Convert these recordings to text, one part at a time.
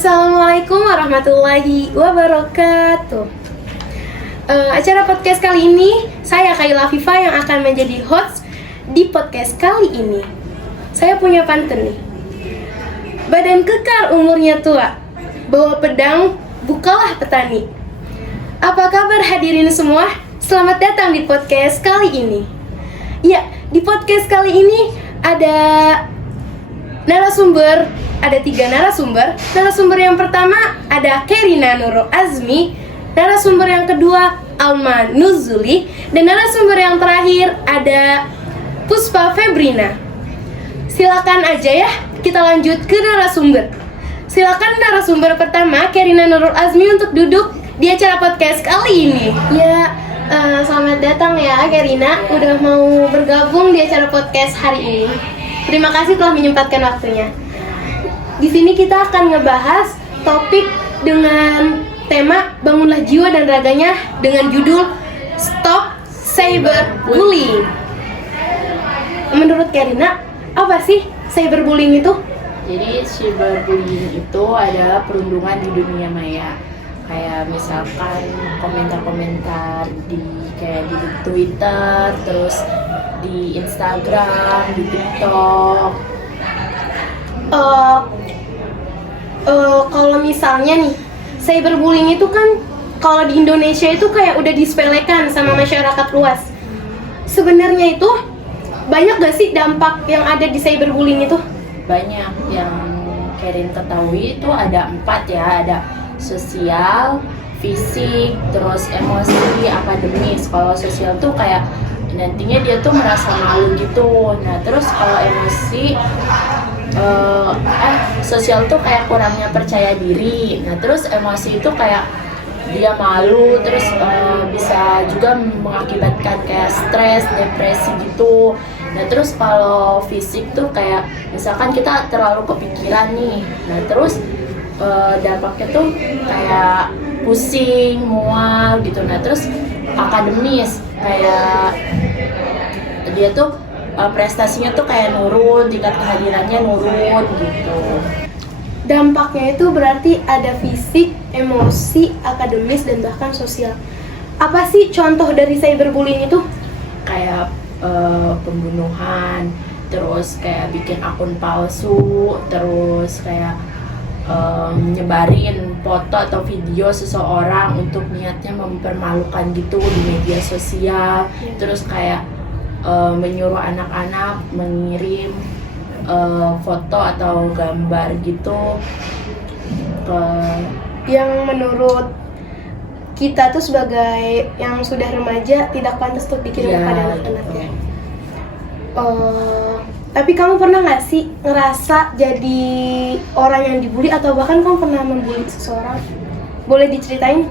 Assalamualaikum warahmatullahi wabarakatuh. Acara podcast kali ini saya Kayla Viva yang akan menjadi host di podcast kali ini. Saya punya pantun nih. Badan kekar umurnya tua, bawa pedang bukalah petani. Apa kabar hadirin semua? Selamat datang di podcast kali ini. Ya, di podcast kali ini ada narasumber. Ada 3 narasumber. Narasumber yang pertama ada Kerina Nurul Azmi. Narasumber yang kedua Alma Nuzuli. Dan narasumber yang terakhir ada Puspa Febrina. Silakan aja ya, kita lanjut ke narasumber. Silakan narasumber pertama Kerina Nurul Azmi untuk duduk di acara podcast kali ini. Ya, selamat datang ya Kerina, udah mau bergabung di acara podcast hari ini. Terima kasih telah menyempatkan waktunya. Di sini kita akan ngebahas topik dengan tema bangunlah jiwa dan raganya dengan judul Stop Cyberbullying. Menurut Kerina, apa sih cyberbullying itu? Jadi cyberbullying itu adalah perundungan di dunia maya. Kayak misalkan komentar-komentar kayak di Twitter, terus di Instagram, di TikTok. Kalau misalnya nih, cyberbullying itu kan kalau di Indonesia itu kayak udah disepelekan sama masyarakat luas. Sebenarnya itu banyak gak sih dampak yang ada di cyberbullying itu? Banyak. Yang Kerin ketahui itu ada 4 ya, ada sosial, fisik, terus emosi, akademis. Kalau sosial tuh kayak nantinya dia tuh merasa malu gitu. Nah terus kalau emosi, sosial tuh kayak kurangnya percaya diri. Nah terus emosi itu kayak dia malu, terus bisa juga mengakibatkan kayak stres, depresi gitu. Nah terus kalau fisik tuh kayak misalkan kita terlalu kepikiran nih. Nah terus dampaknya tuh kayak pusing, mual gitu. Nah terus akademis kayak dia tuh prestasinya tuh kayak nurun, tingkat kehadirannya nurun gitu. Dampaknya itu berarti ada fisik, emosi, akademis, dan bahkan sosial. Apa sih contoh dari cyberbullying itu? Kayak pembunuhan, terus kayak bikin akun palsu, terus kayak nyebarin foto atau video seseorang untuk niatnya mempermalukan gitu di media sosial. Terus kayak menyuruh anak-anak mengirim foto atau gambar gitu yang menurut kita tuh sebagai yang sudah remaja tidak pantas untuk dikirim kepada anak-anak ya. Tapi kamu pernah nggak sih ngerasa jadi orang yang dibully atau bahkan kamu pernah membuli seseorang? Boleh diceritain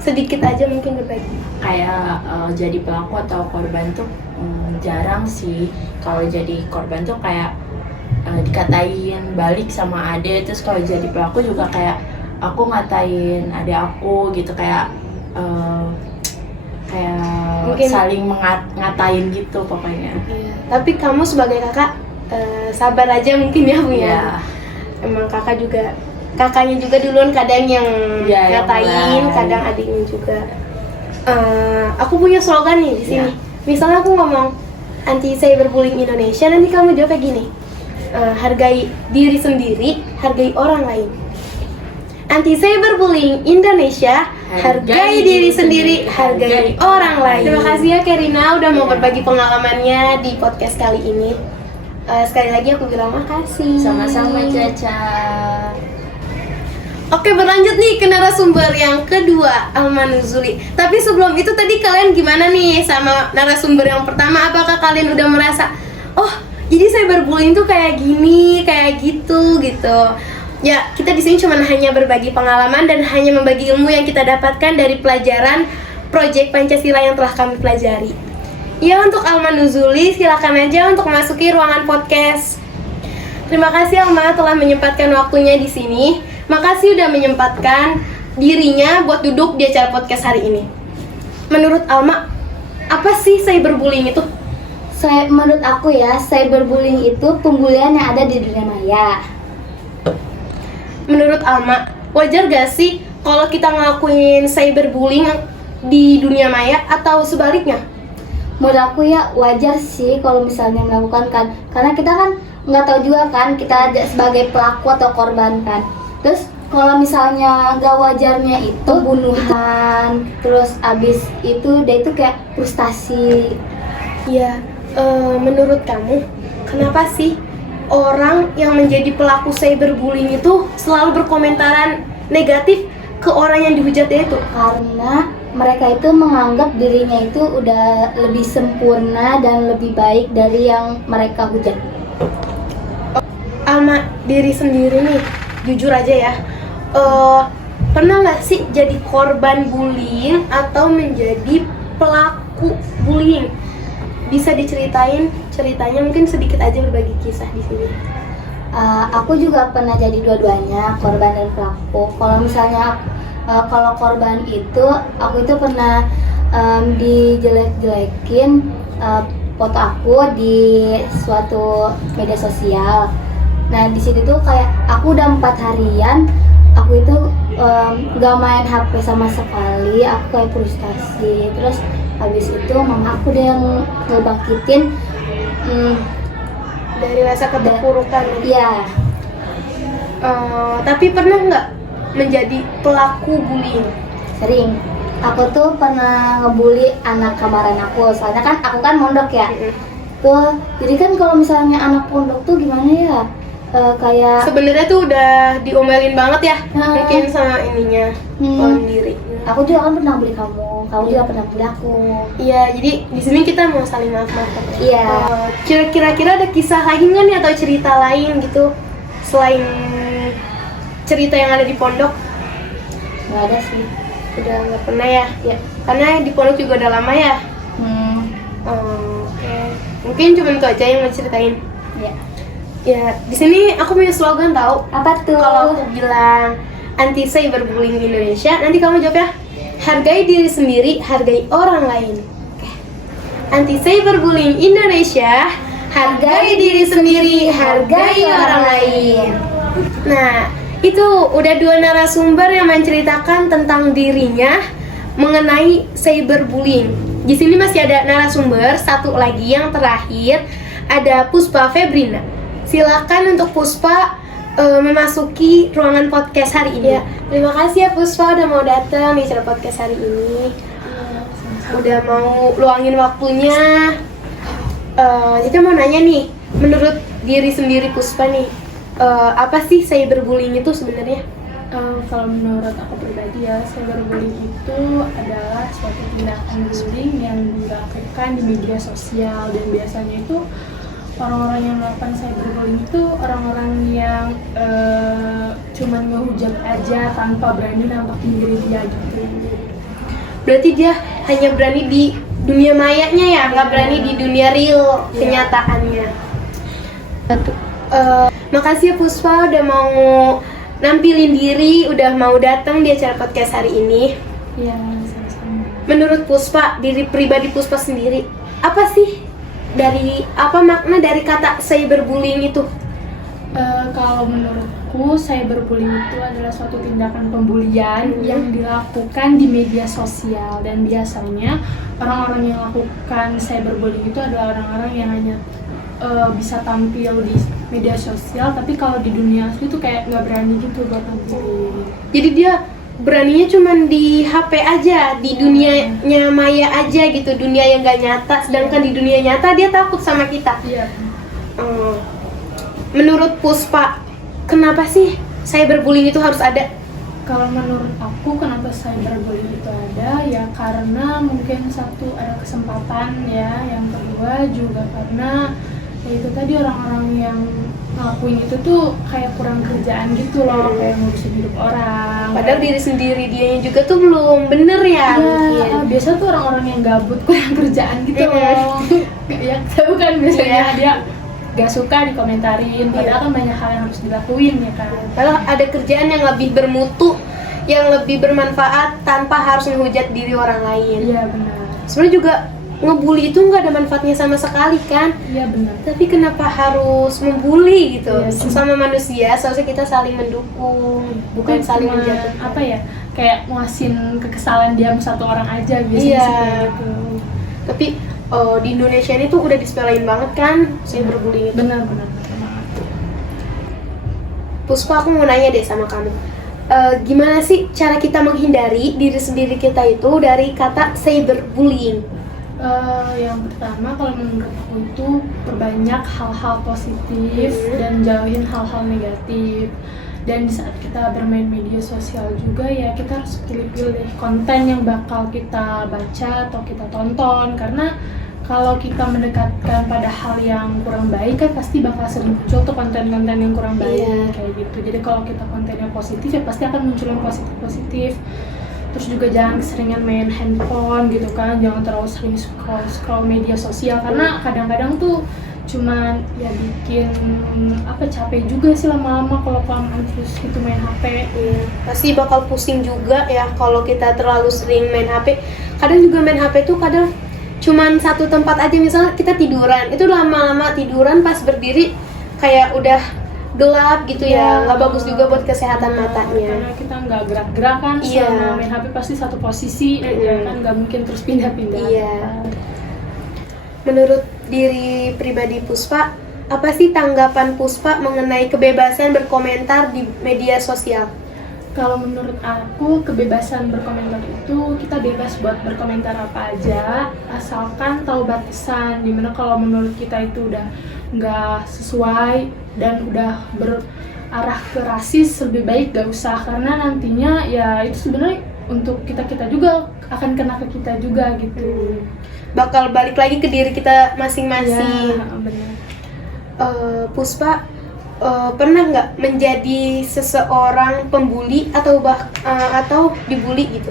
sedikit aja mungkin berbagi. Kayak jadi pelaku atau korban tuh jarang sih. Kalau jadi korban tuh kayak dikatain balik sama ade, terus kalau jadi pelaku juga kayak aku ngatain ade aku gitu, kayak mungkin saling ngatain gitu pokoknya. Iya. Tapi kamu sebagai kakak sabar aja mungkin ya Bu ya. Iya. Emang kakaknya juga duluan kadang yang ngatain, kadang adiknya juga. Aku punya slogan nih di sini. Ya. Misalnya aku ngomong anti cyberbullying Indonesia, nanti kamu jawab kayak gini. Hargai diri sendiri, hargai orang lain. Anti cyberbullying Indonesia, hargai diri sendiri, hargai orang lain. Terima kasih ya Kerina udah mau berbagi pengalamannya di podcast kali ini. Sekali lagi aku bilang makasih. Sama-sama Caca. Oke, berlanjut nih ke narasumber yang kedua, Alma Nuzuli. Tapi sebelum itu tadi kalian gimana nih sama narasumber yang pertama? Apakah kalian udah merasa, oh jadi cyberbullying tuh kayak gini, kayak gitu? Ya, kita di sini cuma hanya berbagi pengalaman dan hanya membagi ilmu yang kita dapatkan dari pelajaran Project Pancasila yang telah kami pelajari. Ya, untuk Alma Nuzuli, silakan aja untuk memasuki ruangan podcast. Terima kasih Alma telah menyempatkan waktunya di sini. Makasih udah menyempatkan dirinya buat duduk di acara podcast hari ini. Menurut Alma, apa sih cyberbullying itu? Menurut aku ya, cyberbullying itu pembulian yang ada di dunia maya. menurut Alma, wajar gak sih kalau kita ngelakuin cyberbullying di dunia maya atau sebaliknya? Menurut aku ya wajar sih kalau misalnya melakukan kan, karena kita kan nggak tahu juga kan kita ada sebagai pelaku atau korban kan. Terus kalau misalnya nggak wajarnya itu pembunuhan, terus abis itu dia itu kayak frustasi. Ya, menurut kamu, kenapa sih orang yang menjadi pelaku cyberbullying itu selalu berkomentaran negatif ke orang yang dihujatnya itu? Karena mereka itu menganggap dirinya itu udah lebih sempurna dan lebih baik dari yang mereka hujat. Alma diri sendiri nih, jujur aja ya, pernah nggak sih jadi korban bullying atau menjadi pelaku bullying? Bisa diceritain ceritanya, mungkin sedikit aja berbagi kisah di sini. Aku juga pernah jadi dua-duanya, korban dan pelaku. Kalau misalnya kalau korban itu, aku itu pernah dijelek-jelekin foto aku di suatu media sosial. Nah di situ tuh kayak aku udah 4 harian, aku itu gak main HP sama sekali, aku kayak frustasi. Terus habis itu mama aku deh yang ngebangkitin Dari rasa keterpurukan. Iya. Tapi pernah nggak menjadi pelaku bullying? Sering. Aku tuh pernah ngebully anak kamaran aku, soalnya kan aku kan mondok ya. Tuh, jadi kan kalau misalnya anak pondok tuh gimana ya? Kayak Sebenarnya tuh udah diomelin banget ya, mungkin sama ininya, lawan diri. aku juga kan pernah bully kamu juga pernah bully aku. Iya, jadi di sini kita mau saling maaf-maafan. Iya. Kira-kira ada kisah lain nggak nih atau cerita lain gitu selain cerita yang ada di pondok? Nggak ada sih. Udah nggak pernah ya? Ya. Karena di pondok juga udah lama ya. Oke. Mungkin cuma itu aja yang mau ceritain. Ya. Ya, di sini aku punya slogan tahu. Apa tuh? Kalau aku bilang anti cyberbullying di Indonesia, nanti kamu jawab ya. Hargai diri sendiri, hargai orang lain. Oke. Anti cyberbullying Indonesia, hargai diri sendiri, hargai orang lain. Nah, itu udah 2 narasumber yang menceritakan tentang dirinya mengenai cyberbullying. Di sini masih ada narasumber satu lagi yang terakhir, ada Puspa Febrina. Silakan untuk Puspa memasuki ruangan podcast hari ini. Ya, terima kasih ya Puspa udah mau datang di acara podcast hari ini. Udah mau luangin waktunya. Jadi mau nanya nih, menurut diri sendiri Puspa nih, apa sih cyberbullying itu sebenarnya? Kalau menurut aku pribadi ya, cyberbullying itu adalah suatu tindakan bullying yang dilakukan di media sosial, dan biasanya itu orang-orang yang melakukan cyberbullying itu orang-orang yang cuman ngehujat aja tanpa berani nampakin diri dia gitu. Berarti dia hanya berani di dunia mayanya ya, nggak berani di dunia real kenyataannya. Makasih ya Puspa udah mau nampilin diri, udah mau datang di acara podcast hari ini. Iya, sama-sama. Menurut Puspa, diri pribadi Puspa sendiri, apa sih makna dari kata cyberbullying itu? Kalau menurutku, cyberbullying itu adalah suatu tindakan pembulian yang dilakukan di media sosial, dan biasanya orang-orang yang melakukan cyberbullying itu adalah orang-orang yang hanya bisa tampil di media sosial, tapi kalau di dunia asli tuh kayak nggak berani gitu buat tampil. Jadi dia beraninya cuma di HP aja, di dunianya maya aja gitu, dunia yang nggak nyata. Sedangkan di dunia nyata dia takut sama kita. Iya. Menurut Puspa, kenapa sih cyberbullying itu harus ada? Kalau menurut aku, kenapa cyberbullying itu ada? Ya karena mungkin satu, ada kesempatan ya. Yang kedua juga karena ya itu tadi, orang-orang yang ngelakuin itu tuh kayak kurang kerjaan gitu loh, kayak ngurusin hidup orang. Padahal diri sendiri dianya juga tuh belum bener ya. Iya, biasa tuh orang-orang yang gabut kurang kerjaan gitu loh. Ya tahu kan biasanya dia gak suka dikomentarin, padahal kan banyak hal yang harus dilakuin ya kan. Padahal ada kerjaan yang lebih bermutu, yang lebih bermanfaat tanpa harus menghujat diri orang lain. Iya benar. Sebenarnya juga ngebully itu nggak ada manfaatnya sama sekali kan. Iya benar. Tapi kenapa harus membuli gitu? Iya sih. Sesama manusia seharusnya kita saling mendukung, bukan saling Cuma, menjatuhkan. apa ya, kayak nguasin kekesalan dia sama satu orang aja biasanya Iya. seperti itu. Tapi di Indonesia ini tuh udah disepelein banget kan cyberbullying itu. Benar-benar. Puspa, aku mau nanya deh sama kamu. Gimana sih cara kita menghindari diri sendiri kita itu dari kata cyberbullying? Yang pertama kalau menurut aku itu perbanyak hal-hal positif dan jauhin hal-hal negatif. Dan di saat kita bermain media sosial juga ya kita harus pilih-pilih konten yang bakal kita baca atau kita tonton, karena kalau kita mendekatkan pada hal yang kurang baik kan pasti bakal sering muncul tuh konten-konten yang kurang baik. Iya. Kayak gitu. Jadi kalau kita kontennya positif ya pasti akan muncul yang positif-positif. Terus juga jangan keseringan main handphone gitu kan, jangan terlalu sering scroll media sosial karena kadang-kadang tuh cuman ya bikin capek juga sih lama-lama kalau kelamaan terus gitu main HP. Iya, pasti bakal pusing juga ya kalau kita terlalu sering main HP. Kadang juga main HP tuh kadang cuman satu tempat aja, misalnya kita tiduran, itu lama-lama tiduran pas berdiri kayak udah gelap gitu ya, nggak bagus juga buat kesehatan matanya. Karena kita nggak gerak-gerak kan, Iya. selama main HP pasti satu posisi aja kan, nggak mungkin terus pindah-pindah. Iya. Menurut diri pribadi Puspa, apa sih tanggapan Puspa mengenai kebebasan berkomentar di media sosial? Kalau menurut aku kebebasan berkomentar itu kita bebas buat berkomentar apa aja asalkan tahu batasan, dimana kalau menurut kita itu udah nggak sesuai dan udah berarah ke rasis lebih baik gak usah, karena nantinya ya itu sebenarnya untuk kita juga akan kena ke kita juga gitu. Bakal balik lagi ke diri kita masing-masing. Ya, benar. Puspa pernah nggak menjadi seseorang pembuli atau dibully gitu?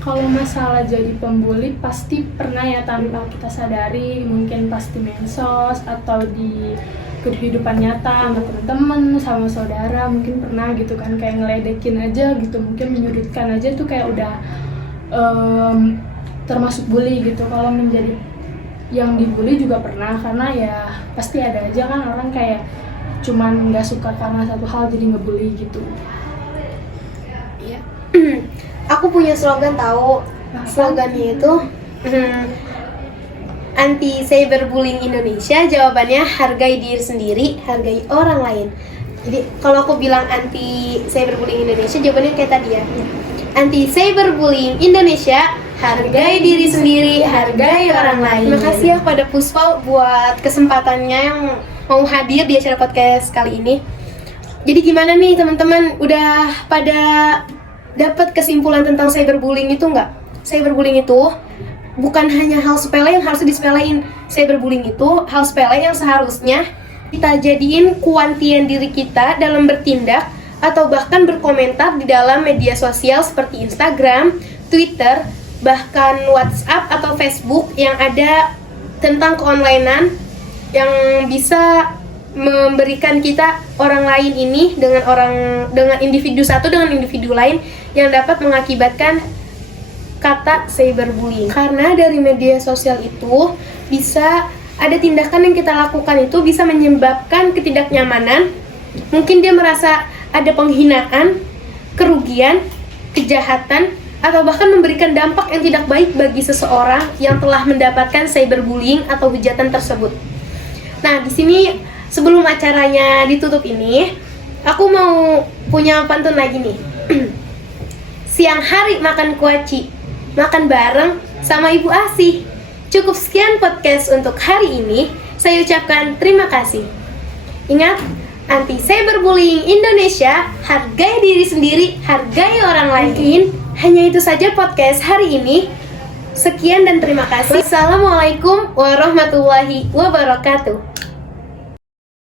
Kalau masalah jadi pembuli pasti pernah ya tanpa kita sadari, mungkin pasti medsos atau di kehidupan nyata sama teman-teman sama saudara mungkin pernah gitu kan, kayak ngeledekin aja gitu, mungkin menyudutkan aja tuh kayak udah termasuk bully gitu. Kalau menjadi yang dibully juga pernah, karena ya pasti ada aja kan orang kayak cuman nggak suka karena satu hal jadi ngebully gitu. Iya. Aku punya slogan tahu. Slogannya itu anti cyberbullying Indonesia. Jawabannya hargai diri sendiri, hargai orang lain. Jadi kalau aku bilang anti cyberbullying Indonesia, jawabannya kayak tadi ya. Anti cyberbullying Indonesia, hargai diri sendiri, hargai orang lain. Terima kasih ya pada Puspa buat kesempatannya yang mau hadir di acara podcast kali ini. Jadi gimana nih teman-teman, udah pada dapat kesimpulan tentang cyberbullying itu nggak? Cyberbullying itu bukan hanya hal sepele yang harus disepelein. Cyberbullying itu hal sepele yang seharusnya kita jadiin kuantian diri kita dalam bertindak atau bahkan berkomentar di dalam media sosial seperti Instagram, Twitter, bahkan WhatsApp atau Facebook yang ada tentang keonlinean yang bisa memberikan kita orang lain ini dengan individu satu dengan individu lain yang dapat mengakibatkan kata cyberbullying. Karena dari media sosial itu bisa ada tindakan yang kita lakukan itu bisa menyebabkan ketidaknyamanan. Mungkin dia merasa ada penghinaan, kerugian, kejahatan, atau bahkan memberikan dampak yang tidak baik bagi seseorang yang telah mendapatkan cyberbullying atau hujatan tersebut. Nah, di sini sebelum acaranya ditutup ini, aku mau punya pantun lagi nih. Siang hari makan kuaci, makan bareng sama Ibu Asih. Cukup sekian podcast untuk hari ini. Saya ucapkan terima kasih. Ingat, anti cyberbullying Indonesia, hargai diri sendiri, hargai orang lain. Hanya itu saja podcast hari ini. Sekian dan terima kasih. Wassalamualaikum warahmatullahi wabarakatuh.